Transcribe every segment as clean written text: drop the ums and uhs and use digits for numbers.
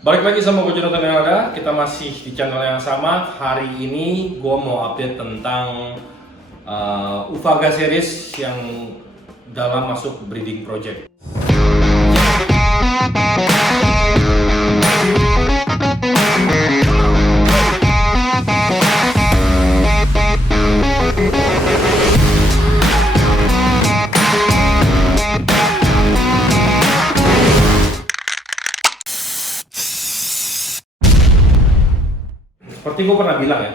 Balik lagi sama gue Jonathan Elda, kita masih di channel yang sama. Hari ini gue mau update tentang Uvaga series yang dalam masuk breeding project. Seperti gue pernah bilang ya,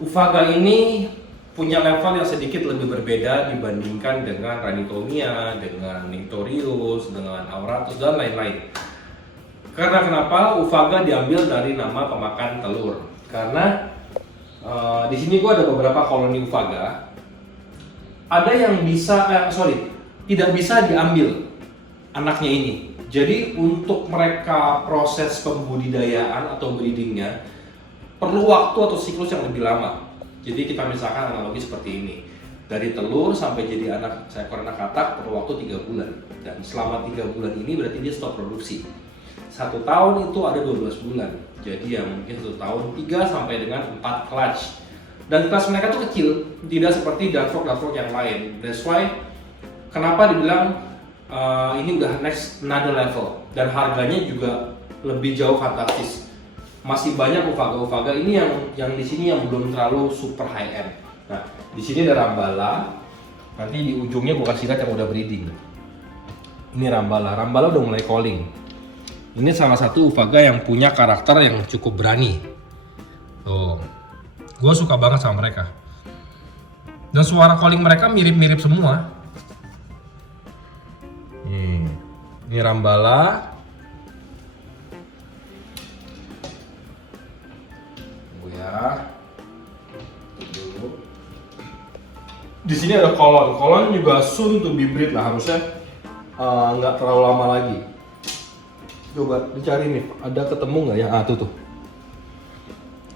Uvaga ini punya level yang sedikit lebih berbeda dibandingkan dengan Ranitomia, dengan Nictorius, dengan Auratus, dan lain-lain. Karena kenapa Uvaga diambil dari nama pemakan telur? Karena di sini gue ada beberapa koloni Uvaga. Ada yang tidak bisa diambil anaknya ini. Jadi untuk mereka proses pembudidayaan atau breedingnya perlu waktu atau siklus yang lebih lama. Jadi kita misalkan analogi seperti ini. Dari telur sampai jadi seekor anak katak perlu waktu 3 bulan. Dan selama 3 bulan ini berarti dia stop produksi. 1 tahun itu ada 12 bulan. Jadi ya mungkin 1 tahun 3 sampai dengan 4 clutch. Dan kelas mereka tuh kecil, tidak seperti dark frog yang lain. That's why kenapa dibilang ini udah next another level. Dan harganya juga lebih jauh fantastis. Masih banyak Uvaga ini yang di sini yang belum terlalu super high end. Nah, di sini ada Rambala. Nanti di ujungnya gue kasih lihat yang udah breeding. Ini Rambala udah mulai calling. Ini salah satu Uvaga yang punya karakter yang cukup berani. Tuh, gue suka banget sama mereka. Dan suara calling mereka mirip-mirip semua. Ini Rambala. Di sini ada kolon juga soon to be breed lah, harusnya nggak terlalu lama lagi. Coba dicari nih, ada ketemu nggak ya? Tuh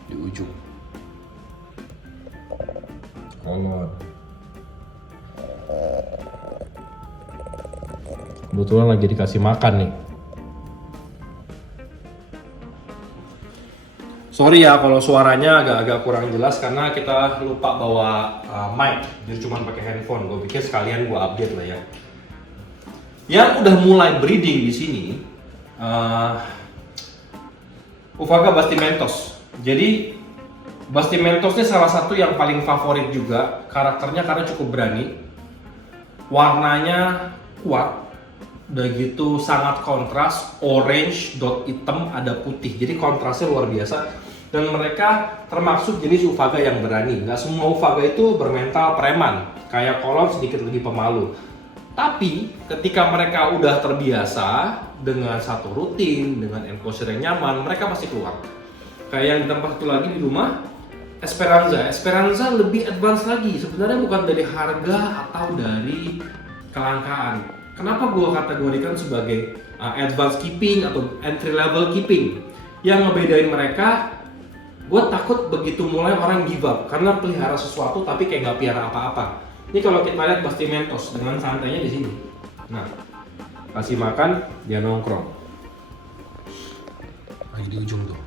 di ujung kolon. Kebetulan lagi dikasih makan nih. Sorry ya kalau suaranya agak-agak kurang jelas karena kita lupa bawa mic, jadi cuma pakai handphone. Gue pikir sekalian gue update lah ya. Yang udah mulai breeding di sini, Uvaga Bastimentos. Jadi Bastimentos ini salah satu yang paling favorit juga. Karakternya karena cukup berani, warnanya kuat, udah gitu sangat kontras, orange, dot hitam, ada putih. Jadi kontrasnya luar biasa. Dan mereka termasuk jenis Uvaga yang berani. Nggak semua Uvaga itu bermental preman. Kayak kolon sedikit lebih pemalu. Tapi ketika mereka udah terbiasa dengan satu rutin, dengan enclosure yang nyaman, mereka pasti keluar. Kayak yang di tempat satu lagi di rumah, Esperanza lebih advance lagi. Sebenarnya bukan dari harga atau dari kelangkaan. Kenapa gue kategorikan sebagai advanced keeping atau entry level keeping? Yang ngebedain mereka, gue takut begitu mulai orang give up karena pelihara sesuatu tapi kayak nggak pelihara apa-apa. Ini kalau kita lihat Bastimentos dengan santainya di sini. Nah, kasih makan dia nongkrong. Lagi di ujung tuh.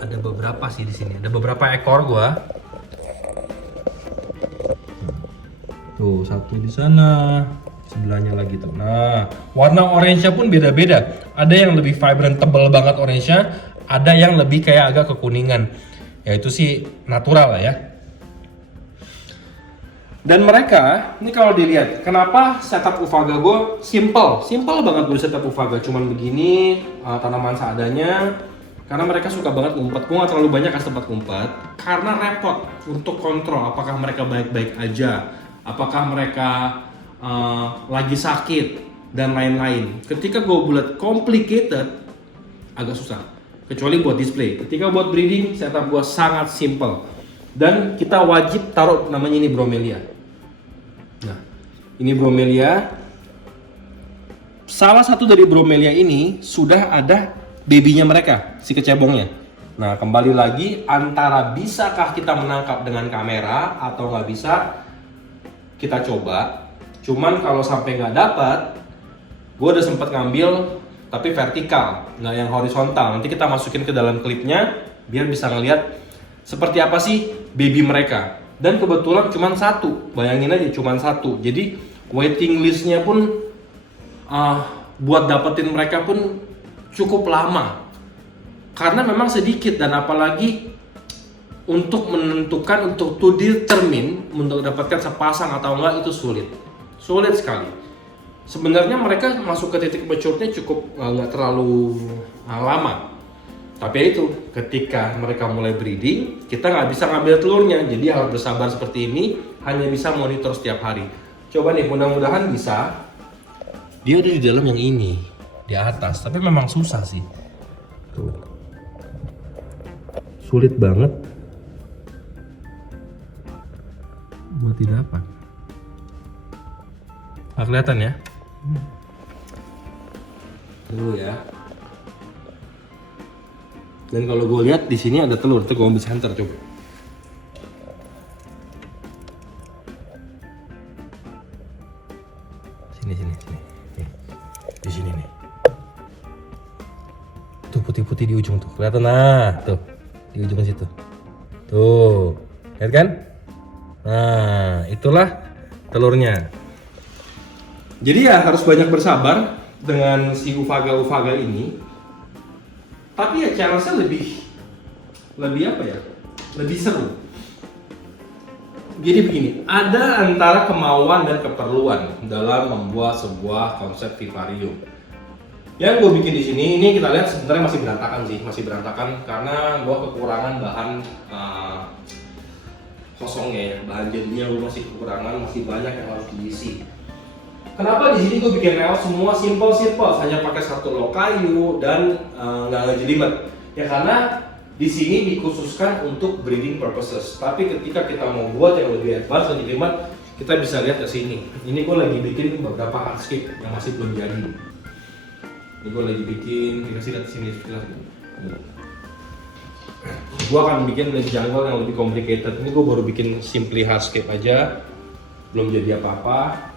Ada beberapa sih di sini. Ada beberapa ekor gue. Tuh, satu di sana, sebelahnya lagi tuh. Nah, warna orange-nya pun beda-beda. Ada yang lebih vibrant, tebal banget orange-nya, ada yang lebih kayak agak kekuningan. Ya itu sih natural lah ya. Dan mereka, ini kalau dilihat, kenapa setup Uvaga gue simple banget gue setup Uvaga, cuman begini, tanaman seadanya. Karena mereka suka banget ngumpet, gue gak terlalu banyak kasih tempat ngumpet, karena repot untuk kontrol apakah mereka baik-baik aja, apakah mereka lagi sakit, dan lain-lain. Ketika gue buat complicated, agak susah. Kecuali buat display. Ketika buat breeding, setup gue sangat simple. Dan kita wajib taruh namanya ini bromelia. Nah, ini bromelia. Salah satu dari bromelia ini sudah ada babynya mereka, si kecebongnya. Nah, kembali lagi antara bisakah kita menangkap dengan kamera atau nggak bisa, kita coba. Cuman kalau sampai nggak dapat, gue udah sempat ngambil tapi vertikal, nggak yang horizontal. Nanti kita masukin ke dalam klipnya biar bisa ngeliat seperti apa sih baby mereka. Dan kebetulan cuma satu, bayangin aja cuma satu. Jadi waiting listnya pun buat dapetin mereka pun cukup lama. Karena memang sedikit, dan apalagi untuk menentukan, untuk to determine untuk dapatkan sepasang atau enggak itu sulit sekali. Sebenarnya mereka masuk ke titik maturity cukup nggak terlalu lama, tapi itu ketika mereka mulai breeding kita nggak bisa ngambil telurnya, jadi harus bersabar seperti ini, hanya bisa monitor setiap hari. Coba nih, mudah-mudahan bisa. Dia udah di dalam yang ini di atas, tapi memang susah sih, tuh sulit banget buat didapat. Nggak kelihatan ya? Dulu ya. Dan kalau gue lihat di sini ada telur, tuh gue ambil center coba. Sini. Nih. Di sini nih. Tuh putih-putih di ujung tuh, kelihatan tuh di ujung situ. Tuh, lihat kan? Nah, itulah telurnya. Jadi ya harus banyak bersabar dengan si ufaga ini. Tapi ya challenge-nya lebih apa ya? Lebih seru. Jadi begini, ada antara kemauan dan keperluan dalam membuat sebuah konsep vivarium. Yang gue bikin di sini, ini kita lihat sebenarnya masih berantakan karena gue kekurangan bahan kosongnya ya, bahan jadinya gue masih kekurangan, masih banyak yang harus diisi. Kenapa di sini gue bikin layout semua simple, hanya pakai satu log kayu dan nggak ngejelimet? Ya karena di sini dikhususkan untuk breeding purposes. Tapi ketika kita mau buat yang lebih advance dan jelimet, kita bisa lihat ke sini. Ini gue lagi bikin beberapa hardscape yang masih belum jadi. Ini gue lagi bikin, dikasih lihat di sini sekilas. Gue akan bikin jungle yang lebih complicated. Ini gue baru bikin simply hardscape aja, belum jadi apa-apa.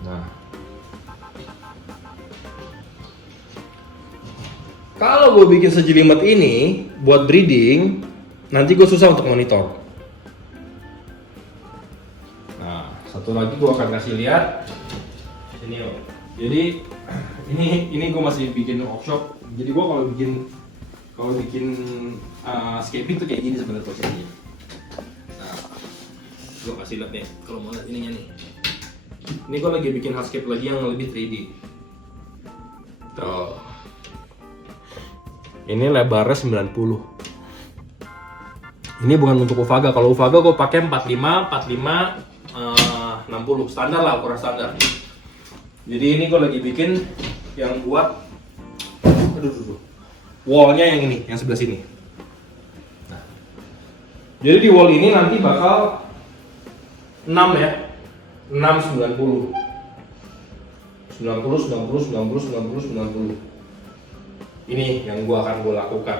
Nah, kalau gue bikin sejelimet ini buat breeding, nanti gue susah untuk monitor. Nah, satu lagi gue akan kasih lihat ini loh. Jadi ini gue masih bikin workshop. Jadi gue kalau bikin scaping tuh kayak gini sebenarnya prosesnya. Nah, gue kasih lihat nih. Kalau mau lihat ininya nih. Ini gue lagi bikin hardscape lagi yang lebih 3D. Tuh. Ini lebarnya 90. Ini bukan untuk ufaga. Kalau ufaga gue pakai 45, 60. Standar lah, ukuran standar. Jadi ini gue lagi bikin yang buat wallnya yang ini, yang sebelah sini. Nah. Jadi di wall ini nanti bakal 6 ya. 6, 90. 90. Ini yang akan gue lakukan.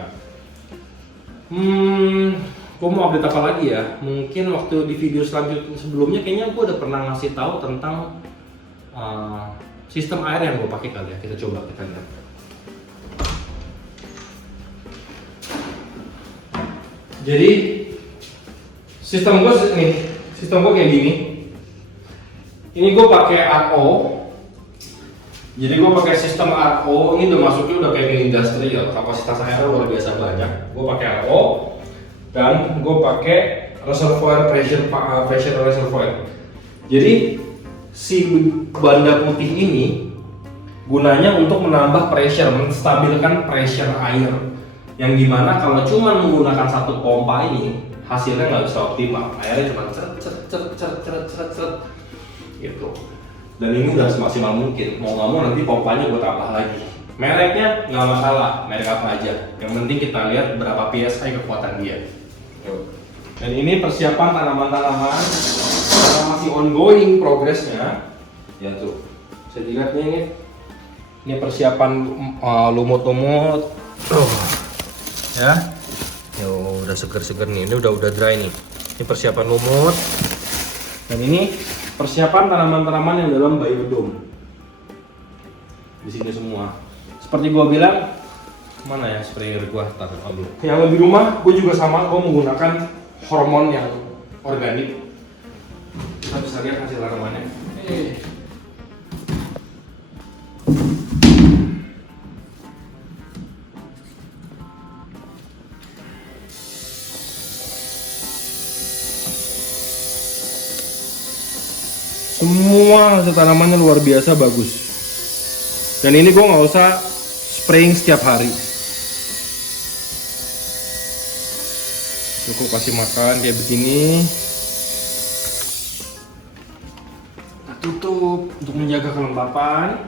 Gue mau update apa lagi ya? Mungkin waktu di video selanjutnya sebelumnya kayaknya gue udah pernah ngasih tahu tentang sistem air yang gue pakai kali ya. Kita coba kita lihat. Jadi sistem gue kayak gini. Ini gue pakai RO. Jadi gue pakai sistem RO. Ini udah masuknya udah kayak industrial. Kapasitas airnya luar biasa banyak. Gue pakai RO dan gue pakai pressure reservoir. Jadi si banda putih ini gunanya untuk menambah pressure, menstabilkan pressure air. Yang dimana kalau cuma menggunakan satu pompa ini hasilnya nggak bisa optimal. Airnya cuma ceret gitu. Dan ini udah semaksimal mungkin. Mau nggak mau nanti pompanya gue tambah lagi. Mereknya nggak masalah, merek apa aja. Yang penting kita lihat berapa PSI kekuatan dia. Dan ini persiapan tanaman-tanaman karena masih ongoing progresnya. Ya tuh, bisa dilihat nih ini persiapan lumut-lumut. Ya, udah seger-seger nih. Ini udah dry nih. Ini persiapan lumut. Dan ini persiapan tanaman-tanaman yang dalam biodome. di sini semua. Seperti gua bilang, mana ya sprayer gua? Taruh dulu. Yang di rumah gua juga sama, gua menggunakan hormon yang organik. Kita bisa lihat hasil tanamannya. Semua hasil tanamannya luar biasa bagus. Dan ini gue nggak usah spraying setiap hari. Cukup kasih makan kayak begini. Kita tutup untuk menjaga kelembapan.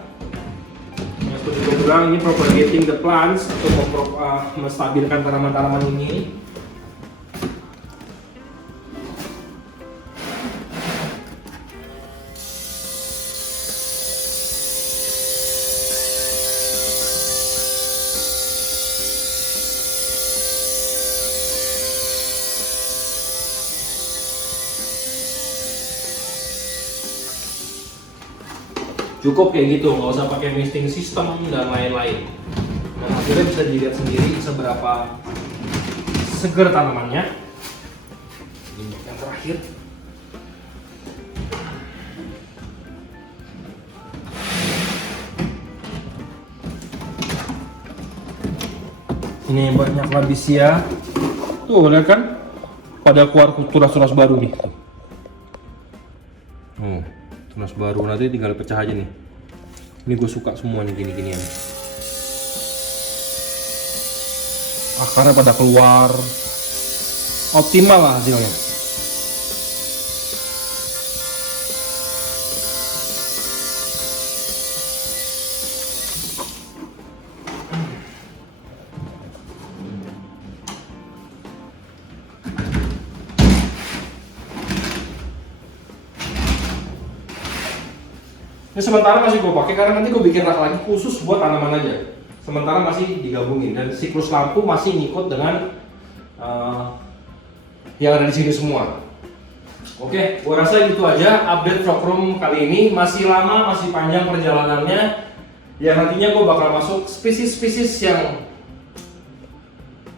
Yang seperti gue bilang, ini propagating the plants atau menstabilkan tanaman-tanaman ini. Cukup kayak gitu, nggak usah pakai misting system dan lain-lain. Dan akhirnya bisa dilihat sendiri seberapa seger tanamannya. Ini yang terakhir. Ini banyak labisia. Tuh lihat kan, pada keluar tunas-tunas baru nih. Tunas baru, nanti tinggal pecah aja nih. Ini gue suka semua nih gini-ginian. Akarnya pada keluar, optimal lah hasilnya. Ini sementara masih gue pakai karena nanti gue bikin rak lagi khusus buat tanaman aja. Sementara masih digabungin dan siklus lampu masih ngikut dengan yang ada di sini semua. Oke, gue rasa gitu aja update Frog kali ini. Masih lama, masih panjang perjalanannya. Ya nantinya gue bakal masuk spesies-spesies yang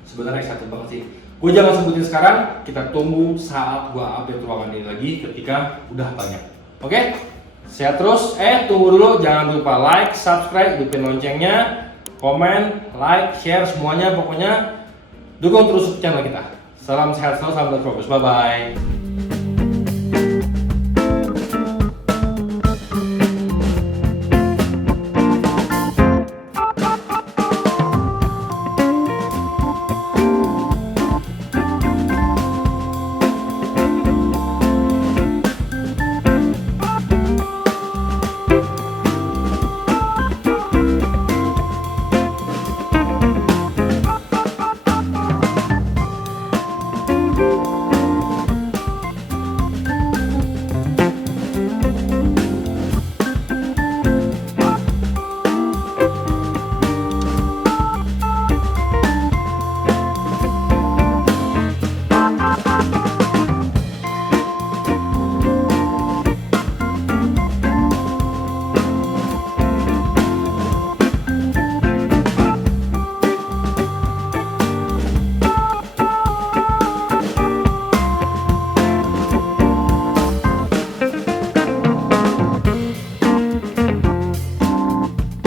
sebenarnya excited banget sih. Gue jangan sebutin sekarang, kita tunggu saat gue update ruangan ini lagi ketika udah banyak. Oke? Sehat terus, tunggu dulu, jangan lupa like, subscribe, hidupin loncengnya, komen, like, share semuanya, pokoknya dukung terus channel kita. Salam sehat selalu, salam fokus, bye bye.